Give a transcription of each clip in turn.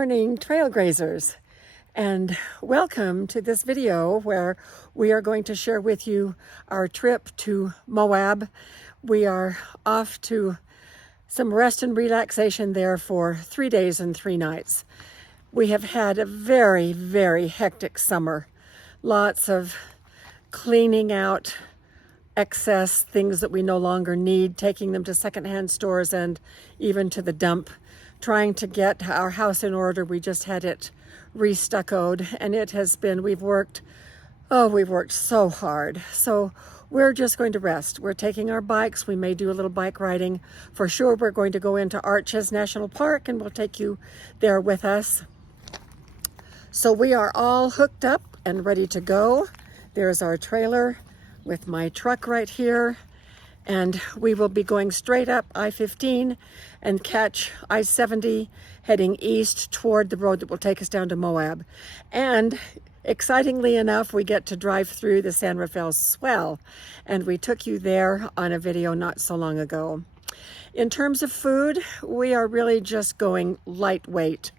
morning, trailgrazers, and welcome to this video where we are going to share with you our trip to Moab. We are off to some rest and relaxation there for 3 days and 3 nights. We have had a very, very hectic summer. Lots of cleaning out excess things that we no longer need, taking them to secondhand stores and even to the dump, trying to get our house in order. We just had it re-stuccoed, and it has been, we've worked so hard. So we're just going to rest. We're taking our bikes. We may do a little bike riding. For sure, we're going to go into Arches National Park, and we'll take you there with us. So we are all hooked up and ready to go. There's our trailer with my truck right here, and we will be going straight up I-15 and catch I-70 heading east toward the road that will take us down to Moab. And excitingly enough, we get to drive through the San Rafael swell, and we took you there on a video not so long ago. In terms of food, we are really just going lightweight.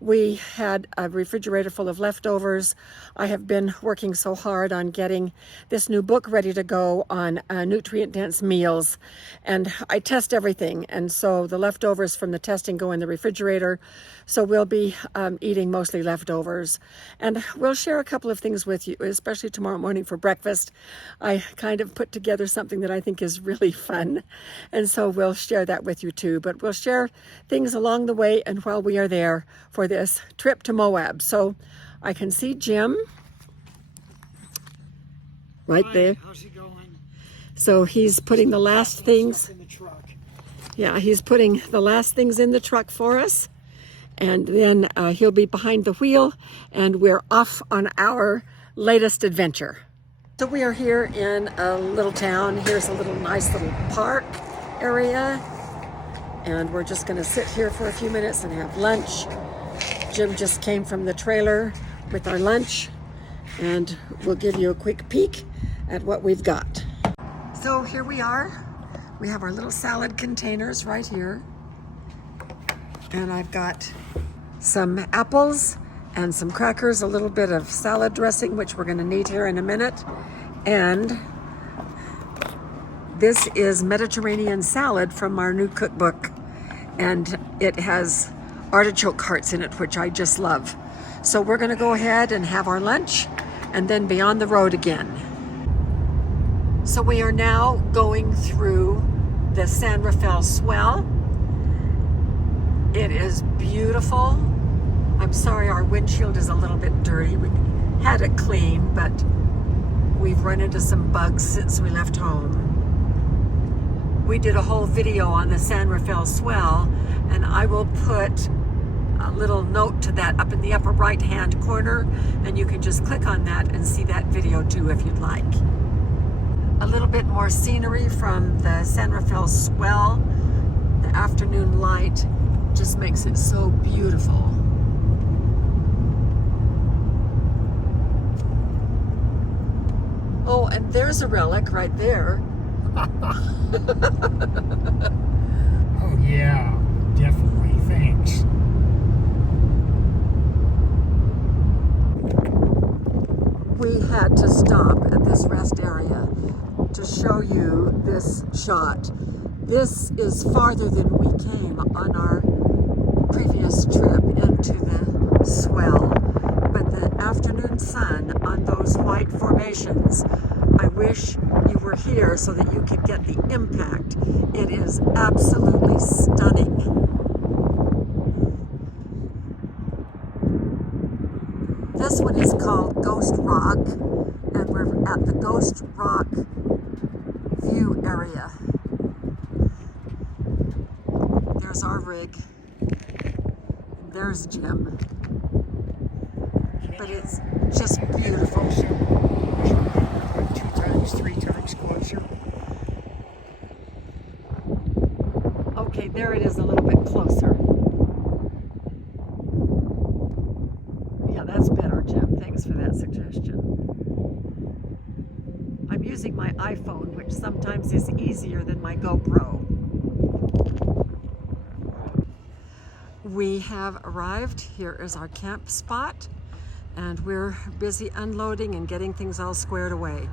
We had a refrigerator full of leftovers. I have been working so hard on getting this new book ready to go on nutrient-dense meals, and I test everything, and so the leftovers from the testing go in the refrigerator. So we'll be eating mostly leftovers, and we'll share a couple of things with you, especially tomorrow morning for breakfast. I kind of put together something that I think is really fun, and so we'll share that with you too. But we'll share things along the way and while we are there for this trip to Moab. So I can see Jim right there. How's it going? So he's putting the last things in the truck. Yeah, he's putting the last things in the truck for us, and then he'll be behind the wheel, and we're off on our latest adventure. So we are here in a little town. Here's a nice little park area, and we're just going to sit here for a few minutes and have lunch. Jim just came from the trailer with our lunch, and we'll give you a quick peek at what we've got. So here we are. We have our little salad containers right here, and I've got some apples and some crackers, a little bit of salad dressing, which we're going to need here in a minute, and this is Mediterranean salad from our new cookbook, and it has artichoke hearts in it, which I just love. So we're going to go ahead and have our lunch and then be on the road again. So we are now going through the San Rafael swell. It is beautiful. I'm sorry our windshield is a little bit dirty. We had it clean, but we've run into some bugs since we left home. We did a whole video on the San Rafael swell, and I will put a little note to that up in the upper right hand corner, and you can just click on that and see that video too if you'd like. A little bit more scenery from the San Rafael swell. The afternoon light just makes it so beautiful. Oh, and there's a relic right there. Oh yeah, definitely. Thanks. We had to stop at this rest area to show you this shot. This is farther than we came on our previous trip into the swell, but the afternoon sun on those white formations, I wish you were here so that you could get the impact. It is absolutely stunning. This one is called Ghost Rock, and we're at the Ghost Rock view area. There's our rig. There's Jim. But it's just beautiful. 2 times, 3 times closer. Okay, there it is a little bit closer. Yeah, that's better, Jim. Thanks for that suggestion. I'm using my iPhone, which sometimes is easier than my GoPro. We have arrived. Here is our camp spot, and we're busy unloading and getting things all squared away.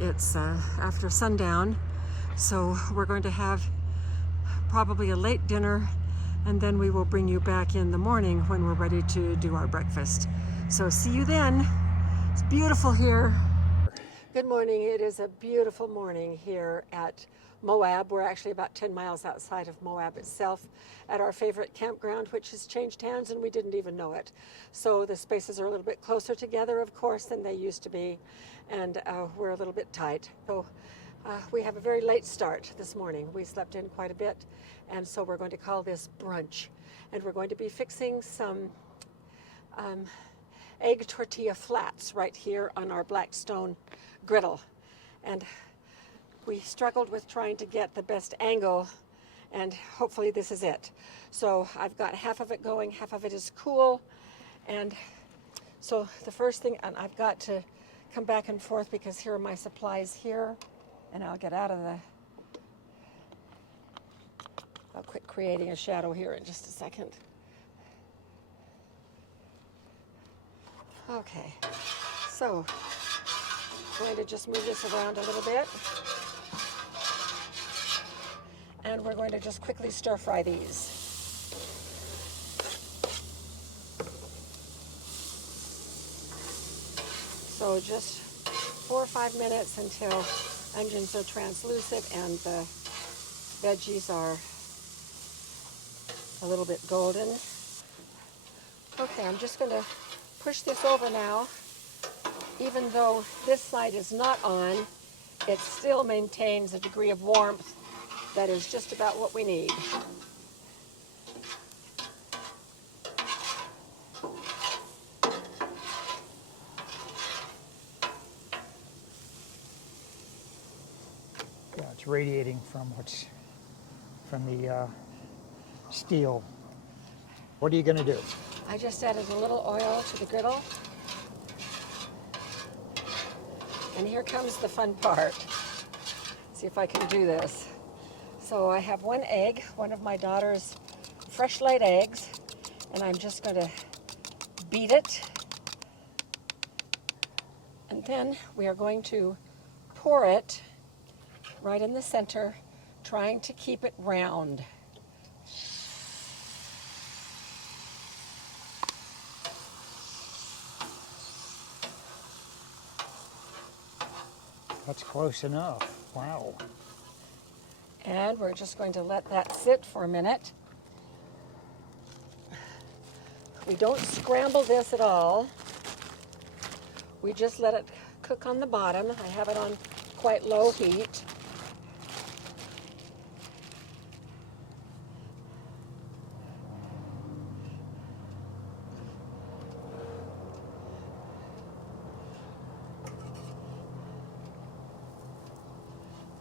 It's after sundown, so we're going to have probably a late dinner, and then we will bring you back in the morning when we're ready to do our breakfast. So see you then. It's beautiful here. Good morning. It is a beautiful morning here at Moab. We're actually about 10 miles outside of Moab itself at our favorite campground, which has changed hands and we didn't even know it. So the spaces are a little bit closer together, of course, than they used to be, and we're a little bit tight. So we have a very late start this morning. We slept in quite a bit, and so we're going to call this brunch. And we're going to be fixing some egg tortilla flats right here on our black stone griddle. And we struggled with trying to get the best angle, and hopefully this is it. So I've got half of it going, half of it is cool. And so the first thing, and I've got to come back and forth because here are my supplies here, and I'll get out of I'll quit creating a shadow here in just a second. Okay, so I'm going to just move this around a little bit. And we're going to just quickly stir fry these. So just 4 or 5 minutes until onions are translucent and the veggies are a little bit golden. Okay, I'm just going to push this over now. Even though this side is not on, it still maintains a degree of warmth that is just about what we need. Yeah, it's radiating from the steel. What are you going to do? I just added a little oil to the griddle. And here comes the fun part. See if I can do this. So I have one egg, one of my daughter's fresh laid eggs, and I'm just going to beat it. And then we are going to pour it right in the center, trying to keep it round. That's close enough. Wow. And we're just going to let that sit for a minute. We don't scramble this at all. We just let it cook on the bottom. I have it on quite low heat.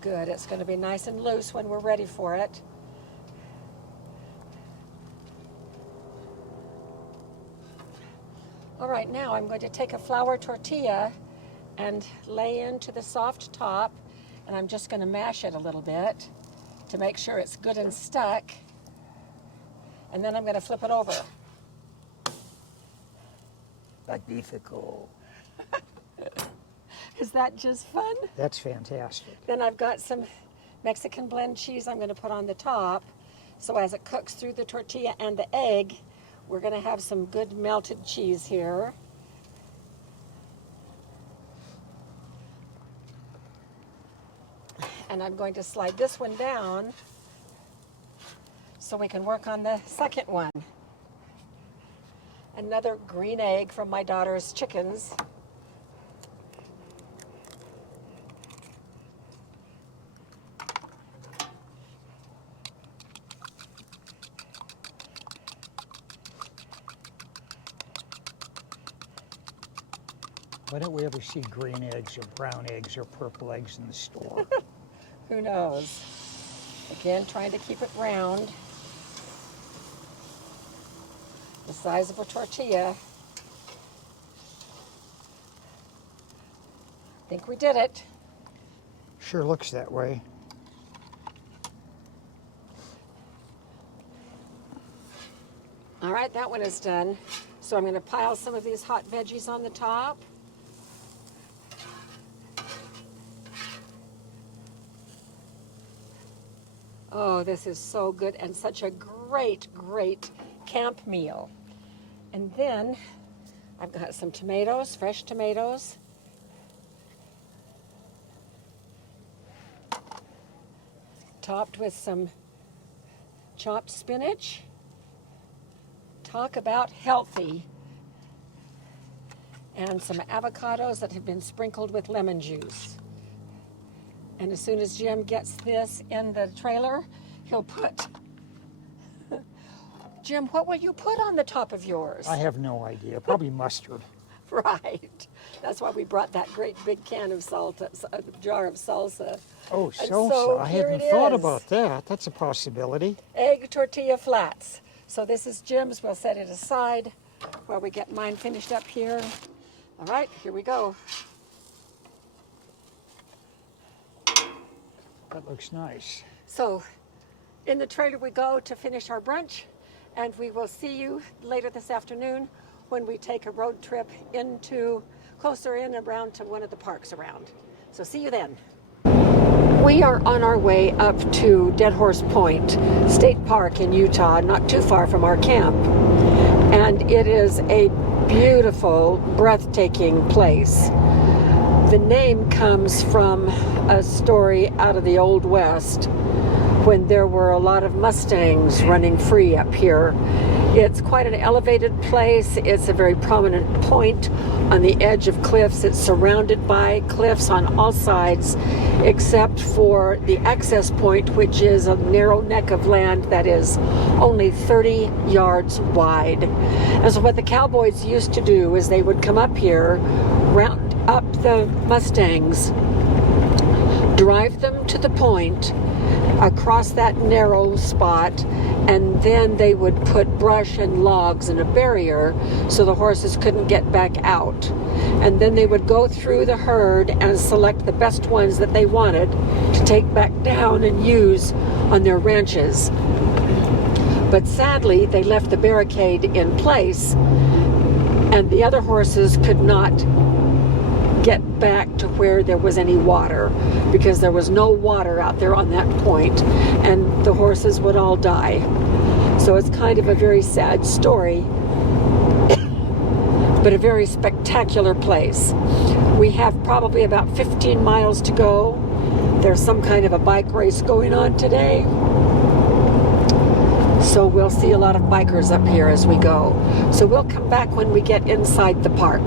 Good, it's going to be nice and loose when we're ready for it. All right, now I'm going to take a flour tortilla and lay into the soft top, and I'm just going to mash it a little bit to make sure it's good and stuck. And then I'm going to flip it over. Magnifico. Is that just fun? That's fantastic. Then I've got some Mexican blend cheese I'm going to put on the top. So as it cooks through the tortilla and the egg, we're going to have some good melted cheese here. And I'm going to slide this one down so we can work on the second one. Another green egg from my daughter's chickens. Why don't we ever see green eggs or brown eggs or purple eggs in the store? Who knows? Again, trying to keep it round. The size of a tortilla. I think we did it. Sure looks that way. right, that one is done. So I'm going to pile some of these hot veggies on the top. Oh, this is so good and such a great, great camp meal. And then I've got some tomatoes, fresh tomatoes. Topped with some chopped spinach. Talk about healthy. And some avocados that have been sprinkled with lemon juice. And as soon as Jim gets this in the trailer, he'll put... Jim, what will you put on the top of yours? I have no idea. Probably mustard. Right. That's why we brought that great big can of salsa, a jar of salsa. Oh, And salsa. so I here hadn't it thought is. about that. That's a possibility. Egg tortilla flats. So this is Jim's. We'll set it aside while we get mine finished up here. All right, here we go. That looks nice. So in the trailer we go to finish our brunch, and we will see you later this afternoon when we take a road trip closer in around to one of the parks around. So see you then. We are on our way up to Dead Horse Point State Park in Utah, not too far from our camp. And it is a beautiful, breathtaking place. The name comes from a story out of the Old West when there were a lot of Mustangs running free up here. It's quite an elevated place. It's a very prominent point on the edge of cliffs. It's surrounded by cliffs on all sides, except for the access point, which is a narrow neck of land that is only 30 yards wide. And so what the cowboys used to do is they would come up here, round up the Mustangs, drive them to the point across that narrow spot, and then they would put brush and logs in a barrier so the horses couldn't get back out. And then they would go through the herd and select the best ones that they wanted to take back down and use on their ranches. But sadly, they left the barricade in place, and the other horses could not get back to where there was any water, because there was no water out there on that point, and the horses would all die. So it's kind of a very sad story, but a very spectacular place. We have probably about 15 miles to go. There's some kind of a bike race going on today, so we'll see a lot of bikers up here as we go. So we'll come back when we get inside the park.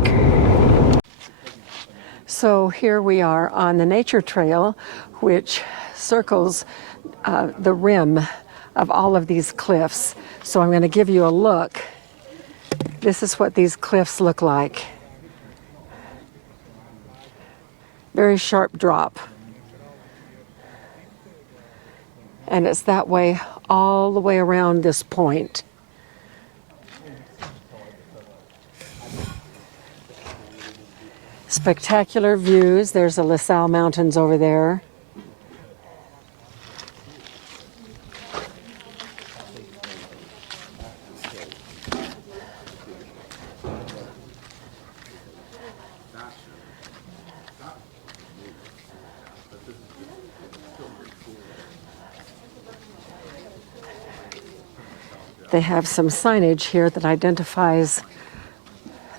So here we are on the nature trail, which circles the rim of all of these cliffs. So I'm going to give you a look. This is what these cliffs look like. Very sharp drop. And it's that way all the way around this point. Spectacular views. There's the LaSalle Mountains over there. They have some signage here that identifies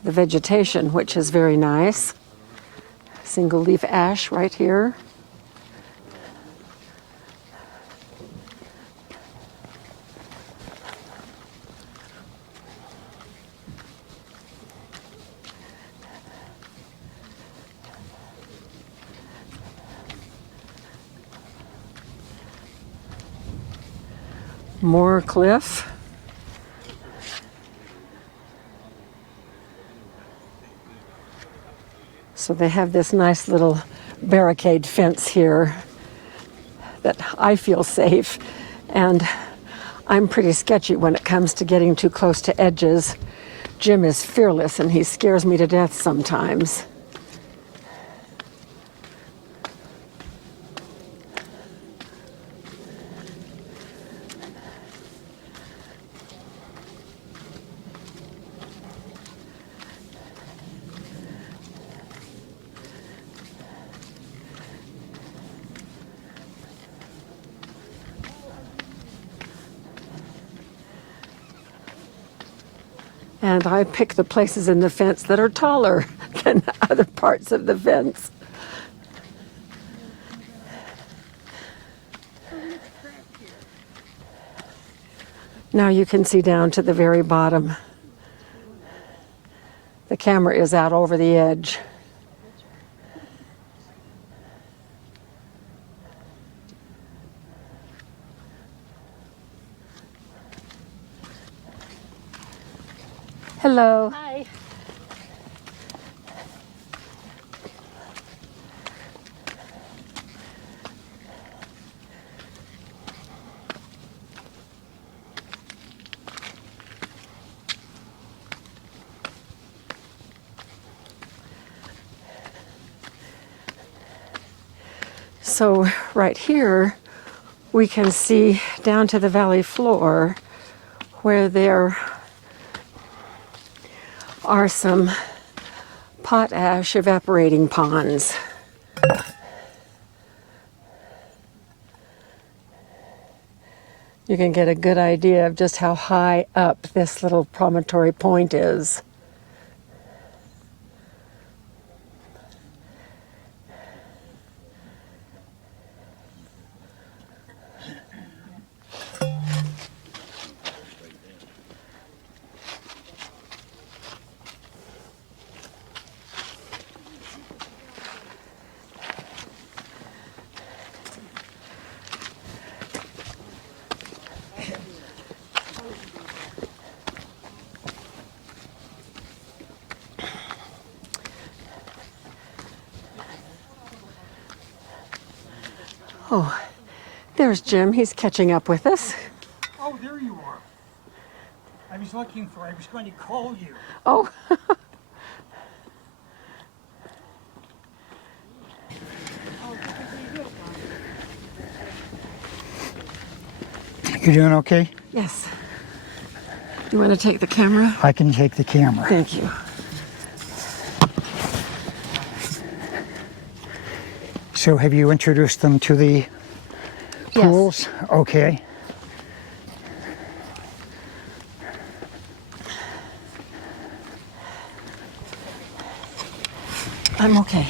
the vegetation, which is very nice. Single leaf ash right here. More cliff. So they have this nice little barricade fence here that I feel safe, and I'm pretty sketchy when it comes to getting too close to edges. Jim is fearless and he scares me to death sometimes. And I pick the places in the fence that are taller than other parts of the fence. Now you can see down to the very bottom. The camera is out over the edge. Hello. Hi. So right here, we can see down to the valley floor where there are some potash evaporating ponds. You can get a good idea of just how high up this little promontory point is. Oh, there's Jim. He's catching up with us. Oh, there you are. I was going to call you. Oh. You doing okay? Yes. You want to take the camera? I can take the camera. Thank you. So have you introduced them to the pools? Yes. Okay. I'm okay.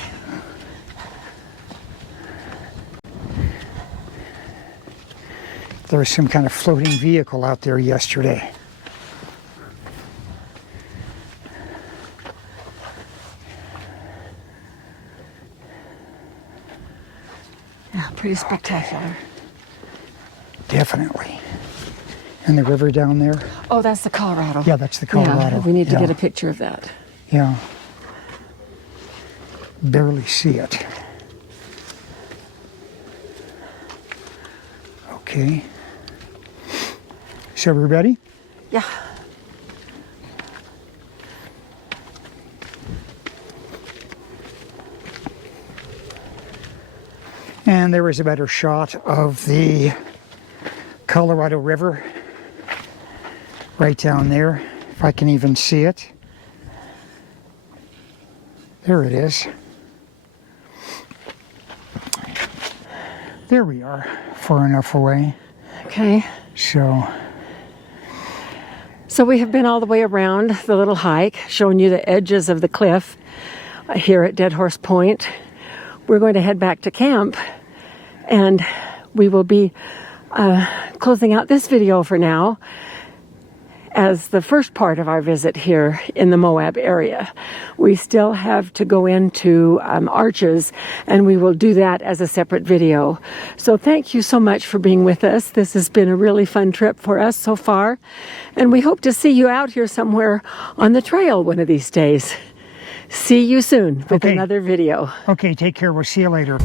There was some kind of floating vehicle out there yesterday. Yeah, pretty spectacular. Definitely. And the river down there? Oh, that's the Colorado. Yeah, that's the Colorado. Yeah, we need to Yeah. get a picture of that. Yeah. Barely see it. Okay. So we ready? Yeah. And there is a better shot of the Colorado River right down there, if I can even see it. There it is. There we are, far enough away. Okay. So we have been all the way around the little hike, showing you the edges of the cliff here at Dead Horse Point. We're going to head back to camp, and we will be closing out this video for now as the first part of our visit here in the Moab area. We still have to go into Arches, and we will do that as a separate video. So thank you so much for being with us. This has been a really fun trip for us so far, and we hope to see you out here somewhere on the trail one of these days. See you soon with another video. Okay, take care. We'll see you later.